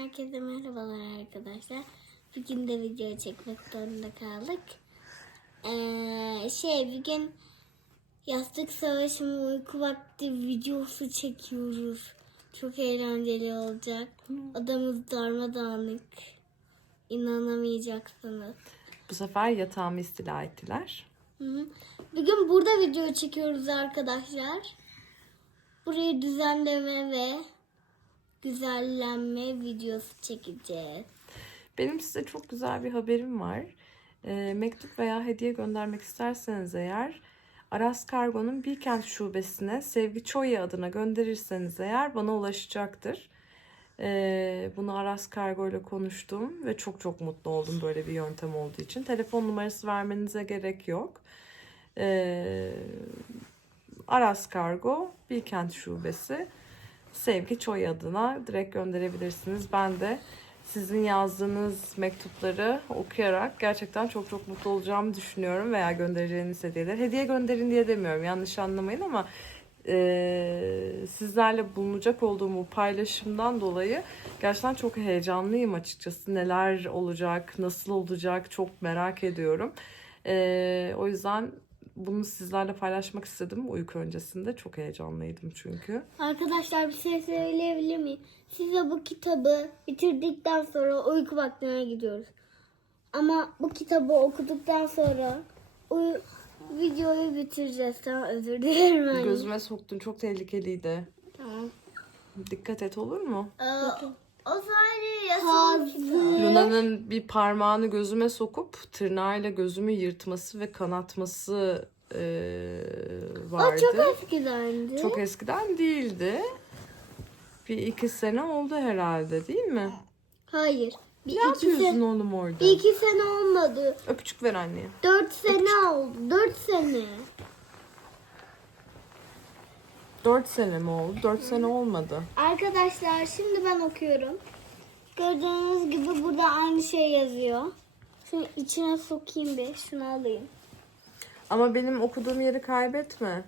Herkese merhabalar arkadaşlar. Bugün de video çekmek zorunda kaldık. Ee, şey bir gün yastık savaşı mı uyku vakti videosu çekiyoruz. Çok eğlenceli olacak. Odamız darmadağınık. İnanamayacaksınız. Bu sefer yatağımı istila ettiler. Hı hı. Bir gün burada video çekiyoruz arkadaşlar. Burayı düzenleme ve güzellenme videosu çekeceğiz. Benim size çok güzel bir haberim var. Ee, mektup veya hediye göndermek isterseniz eğer Aras Kargo'nun Bilkent şubesine Sevgi Çoya adına gönderirseniz eğer bana ulaşacaktır. Ee, bunu Aras Kargo ile konuştum ve çok çok mutlu oldum böyle bir yöntem olduğu için. Telefon numarası vermenize gerek yok. Ee, Aras Kargo Bilkent şubesi Sevgi Çoy adına direkt gönderebilirsiniz. Ben de sizin yazdığınız mektupları okuyarak gerçekten çok çok mutlu olacağımı düşünüyorum veya göndereceğiniz hediyeler. Hediye gönderin diye demiyorum yanlış anlamayın ama e, sizlerle bulunacak olduğum bu paylaşımdan dolayı gerçekten çok heyecanlıyım açıkçası. Neler olacak, nasıl olacak çok merak ediyorum. E, o yüzden bunu sizlerle paylaşmak istedim uyku öncesinde. Çok heyecanlıydım çünkü. Arkadaşlar bir şey söyleyebilir miyim? Size bu kitabı bitirdikten sonra uyku vaktine gidiyoruz. Ama bu kitabı okuduktan sonra uy- videoyu bitireceğiz. Tamam özür dilerim. anne. Gözüme soktun çok tehlikeliydi. Tamam. Dikkat et olur mu? sadece Hazır. Luna'nın bir parmağını gözüme sokup tırnağıyla gözümü yırtması ve kanatması O vardı. çok eskidendi. Çok eskiden değildi. Bir iki sene oldu herhalde değil mi? Hayır. Bir Ne iki, yapıyorsun sene, oğlum orada? bir iki sene olmadı. Öpücük ver anneye. Dört sene oldu. Dört sene. Dört sene mi oldu? Dört sene olmadı. Arkadaşlar şimdi ben okuyorum. Gördüğünüz gibi burada aynı şey yazıyor. Şunu içine sokayım bir. Şunu alayım. Ama benim okuduğum yeri kaybetme.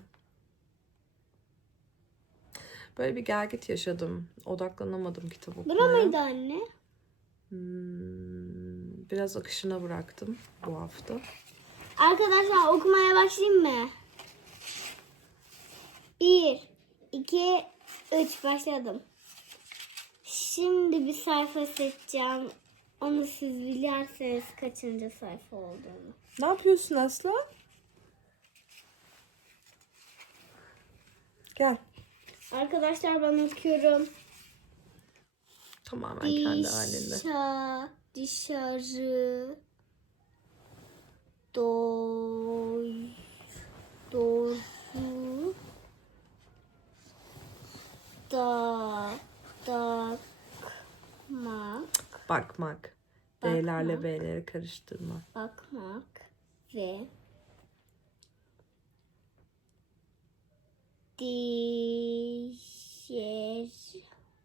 Böyle bir gelgit yaşadım. Odaklanamadım kitap Bura okumaya. mıydı anne? Hmm, biraz akışına bıraktım bu hafta. Arkadaşlar okumaya başlayayım mı? Bir, iki, üç başladım. Şimdi bir sayfa seçeceğim. Onu siz bilirseniz kaçıncı sayfa olduğunu. Ne yapıyorsun Aslan? Gel. Arkadaşlar ben okuyorum. Tamamen kendi halinde. Dışa, dışarı doy, doğru da dakmak Bakmak. B'lerle B'leri karıştırma. bakmak ve diğer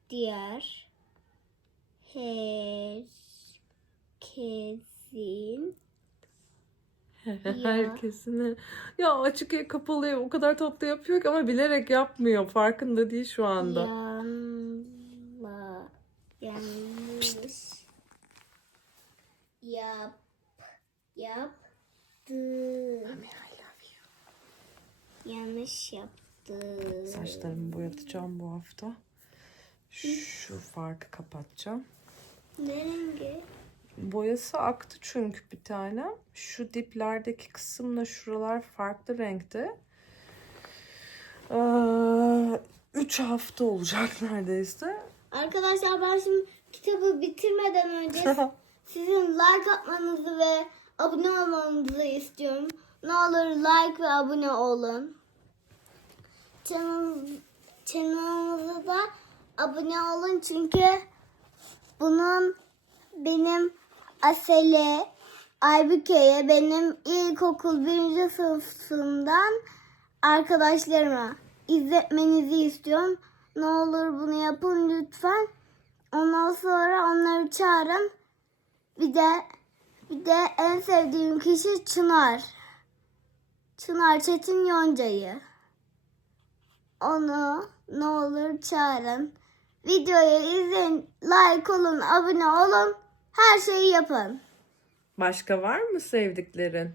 diğer herkesin Herkesine. Ya açık kapalı o kadar tatlı yapıyor ki ama bilerek yapmıyor. Farkında değil şu anda. yanla yanlış yap yaptı yanlış yaptı Saçlarımı boyatacağım bu hafta. Şu farkı kapatacağım. ne rengi? Boyası aktı çünkü bir tane. Şu diplerdeki kısımla şuralar farklı renkte. Ee, üç hafta olacak neredeyse. Arkadaşlar ben şimdi kitabı bitirmeden önce sizin like atmanızı ve abone olmanızı istiyorum. Ne olur like ve abone olun. Channel, kanalımıza da abone olun çünkü bunun benim Asele Aybüke'ye benim ilkokul birinci sınıfından arkadaşlarıma izletmenizi istiyorum. Ne olur bunu yapın lütfen. Ondan sonra onları çağırın. Bir de bir de en sevdiğim kişi Çınar. Çınar Çetin Yonca'yı. Onu ne olur çağırın. Videoyu izleyin, like olun, abone olun. Her şeyi yapın. Başka var mı sevdiklerin?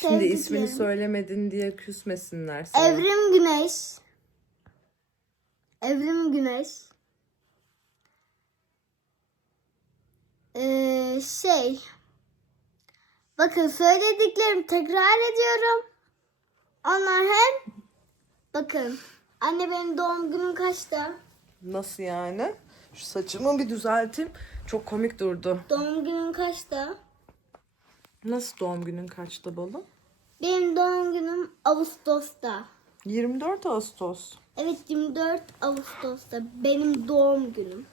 Şimdi ismini söylemedin diye küsmesinler sana. Evrim Güneş. Evrim Güneş. Ee, şey. Bakın söylediklerimi tekrar ediyorum. Onlar hem bakın anne benim doğum günüm kaçta? Nasıl yani? Şu saçımı bir düzelteyim. Çok komik durdu. Doğum günüm kaçta? Nasıl doğum günün kaçta balım? Benim doğum günüm Ağustos'ta. 24 Ağustos. Evet 24 Ağustos'ta benim doğum günüm.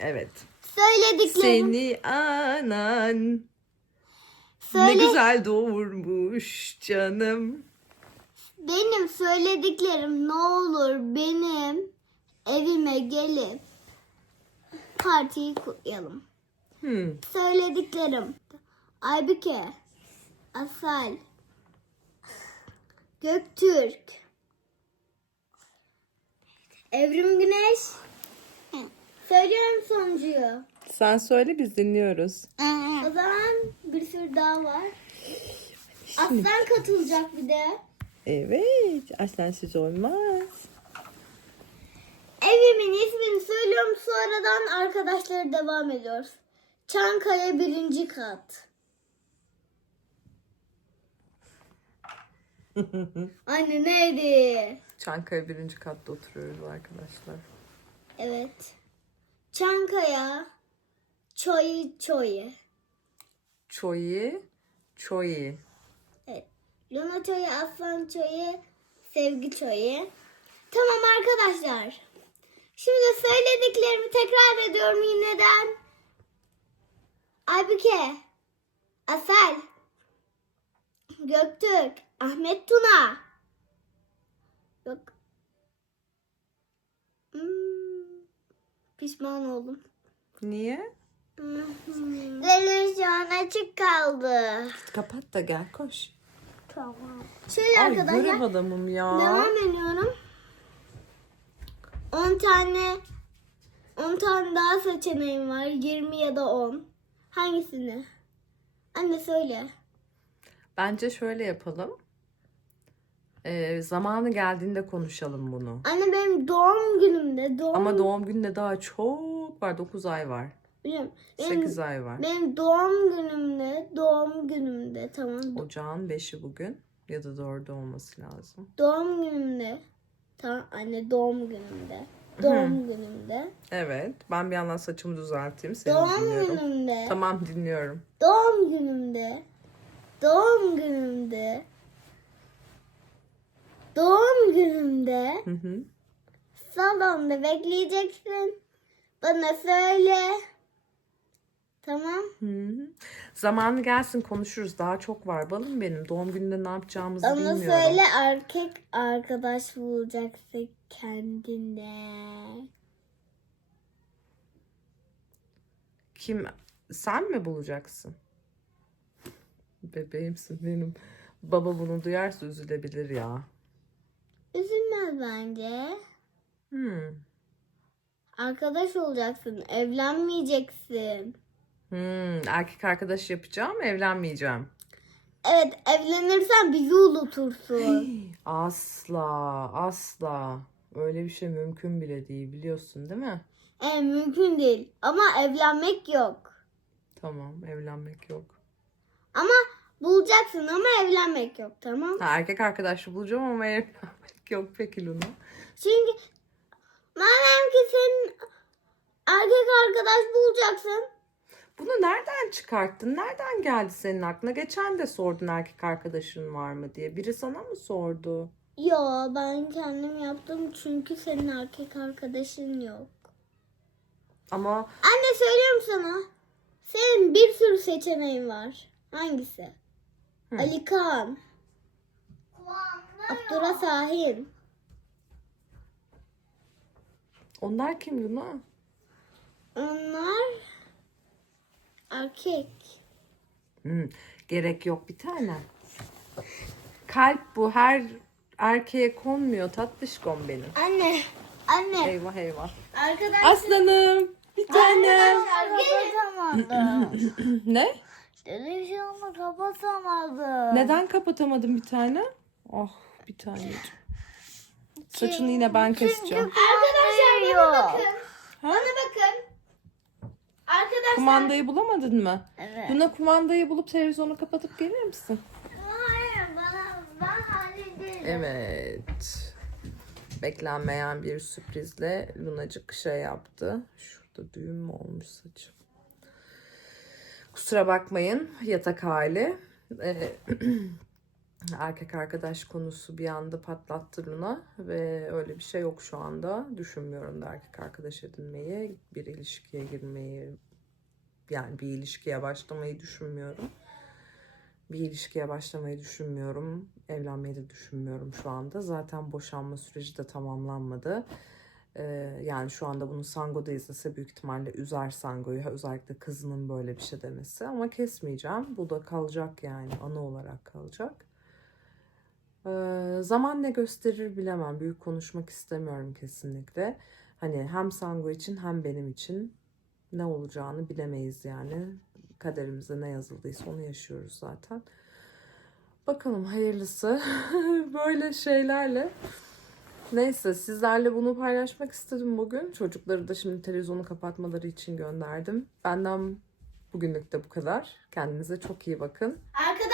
Evet. Söylediklerim. Seni anan Söyle. ne güzel doğurmuş canım. Benim söylediklerim ne olur benim evime gelip partiyi kutlayalım. Hmm. Söylediklerim Aybüke, Asal, Göktürk, Evrim Güneş. Söylüyorum sonuncuyu. Sen söyle biz dinliyoruz. O zaman bir sürü daha var. Aslan katılacak bir de. Evet. Aslensiz olmaz. Evimin ismini söylüyorum sonradan arkadaşlara devam ediyoruz. Çankaya birinci kat. Anne neydi? Çankaya birinci katta oturuyoruz arkadaşlar. Evet. Çankaya Çoyi Çoyi. Çoyi, çoyi. Evet. Luna Çoyi, Aslan Çoyi, Sevgi Çoyi. Tamam arkadaşlar. Şimdi söylediklerimi tekrar ediyorum yineden. Aybüke, Asel, Göktürk, Ahmet Tuna. Yok. Hmm, pişman oldum. Niye? Şu an açık kaldı. Kapat da gel koş. Tamam. Şöyle Ay arkadaşlar. görev adamım ya. Devam ediyorum. 10 tane 10 tane daha seçeneğim var. 20 ya da 10. Hangisini? Anne söyle. Bence şöyle yapalım. Ee, zamanı geldiğinde konuşalım bunu. Anne benim doğum günümde doğum Ama doğum gününe daha çok var. 9 ay var. Biliyorum. Benim, 8 ay var. benim doğum günümde doğum günümde tamam. Ocağın 5'i bugün. Ya da 4'ü olması lazım. Doğum günümde. Tamam anne doğum günümde. Doğum günümde. Evet. Ben bir yandan saçımı düzelteyim. Seni Doğum dinliyorum. günümde. Tamam dinliyorum. Doğum günümde. Doğum günümde. Doğum günümde Hı hı. salonda bekleyeceksin. Bana söyle. Tamam. Hı hı. Zamanı gelsin konuşuruz. Daha çok var balım benim. Doğum gününde ne yapacağımızı Bana bilmiyorum. söyle erkek arkadaş bulacaksın kendine. Kim? Sen mi bulacaksın? Bebeğimsin benim. Baba bunu duyarsa üzülebilir ya. Bence. Hmm. Arkadaş olacaksın. Evlenmeyeceksin. Hmm. Erkek arkadaş yapacağım, evlenmeyeceğim. Evet evlenirsen bizi unutursun. Asla, asla. Öyle bir şey mümkün bile değil biliyorsun değil mi? e, mümkün değil. Ama evlenmek yok. Tamam, evlenmek yok. Ama bulacaksın ama evlenmek yok tamam. Ha, erkek arkadaş bulacağım ama evlenmek yok peki Luna. Çünkü madem ki senin erkek arkadaş bulacaksın. Bunu nereden çıkarttın? Nereden geldi senin aklına? Geçen de sordun erkek arkadaşın var mı diye. Biri sana mı sordu? Yo ben kendim yaptım çünkü senin erkek arkadaşın yok. Ama Anne söylüyorum sana. Senin bir sürü seçeneğin var. Hangisi? Hı. Ali Kaan. Abdurrah Sahin. onlar kim Luna? Onlar erkek. Hmm, gerek yok bir tane. Kalp bu her erkeğe konmuyor tatlışkom benim. Anne Anne. Eyvah eyvah. Arkadaşlar. Aslanım. Bir tane. Kapatamadım. Ne? Televizyonu kapatamadım. Neden kapatamadın bir tane? Oh bir tane. Saçını yine ben keseceğim. Arkadaşlar bana bakın. Ha? Bana bakın. Arkadaşlar. Kumandayı bulamadın mı? Evet. Luna kumandayı bulup televizyonu kapatıp gelir misin? Hayır bana ben hallederim. Evet. Beklenmeyen bir sürprizle Lunacık şey yaptı. Şurada düğüm mü olmuş saçım? Kusura bakmayın yatak hali. Ee, erkek arkadaş konusu bir anda patlattı Luna ve öyle bir şey yok şu anda. Düşünmüyorum da erkek arkadaş edinmeyi, bir ilişkiye girmeyi, yani bir ilişkiye başlamayı düşünmüyorum. Bir ilişkiye başlamayı düşünmüyorum. Evlenmeyi de düşünmüyorum şu anda. Zaten boşanma süreci de tamamlanmadı. Ee, yani şu anda bunu Sango'da izlese büyük ihtimalle üzer Sango'yu. Özellikle kızının böyle bir şey demesi. Ama kesmeyeceğim. Bu da kalacak yani. Anı olarak kalacak. Zaman ne gösterir bilemem. Büyük konuşmak istemiyorum kesinlikle. Hani hem Sango için hem benim için ne olacağını bilemeyiz yani. Kaderimize ne yazıldıysa onu yaşıyoruz zaten. Bakalım hayırlısı. Böyle şeylerle. Neyse sizlerle bunu paylaşmak istedim bugün. Çocukları da şimdi televizyonu kapatmaları için gönderdim. Benden bugünlük de bu kadar. Kendinize çok iyi bakın. Arkadaşlar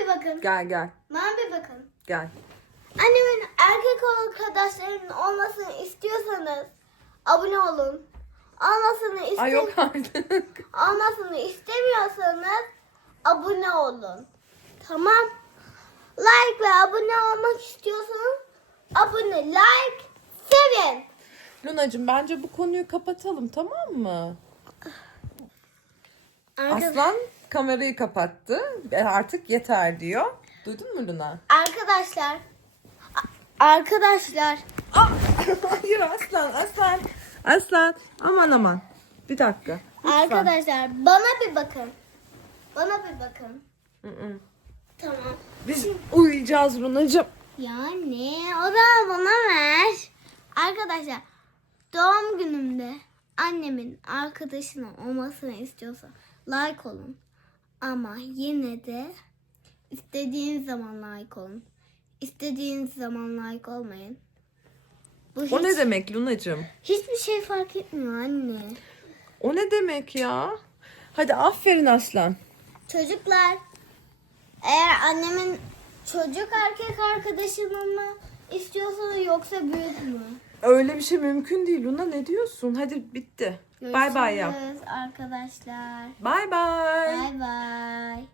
bir bakın. Gel gel Bana bir bakın. gel. Annemin erkek arkadaşlarının olmasını istiyorsanız abone olun. Olmasını, iste Ay yok artık. olmasını istemiyorsanız abone olun. Tamam. Like ve abone olmak istiyorsanız abone, like, sevin. Lunacığım bence bu konuyu kapatalım tamam mı? Aslan kamerayı kapattı. E, Artık yeter diyor. Duydun mu Luna? Arkadaşlar a- Arkadaşlar Hayır aslan aslan. Aslan aman aman. Bir dakika. Lütfen. Arkadaşlar bana bir bakın. Bana bir bakın. Hı hı. Tamam. Biz uyuyacağız Lunacığım. Ya ne? O da bana ver. Arkadaşlar doğum günümde annemin arkadaşının olmasını istiyorsa like olun. Ama yine de istediğiniz zaman like olun. İstediğiniz zaman like olmayın. Bu hiç, O ne demek Lunacığım? hiçbir şey fark etmiyor anne. O ne demek ya? Hadi aferin aslan. Çocuklar eğer annemin çocuk erkek arkadaşını mı istiyorsanız yoksa büyük mü? Öyle bir şey mümkün değil Luna ne diyorsun? Hadi bitti. Bay bay yap. Görüşürüz arkadaşlar. Bay bay. Bay bay.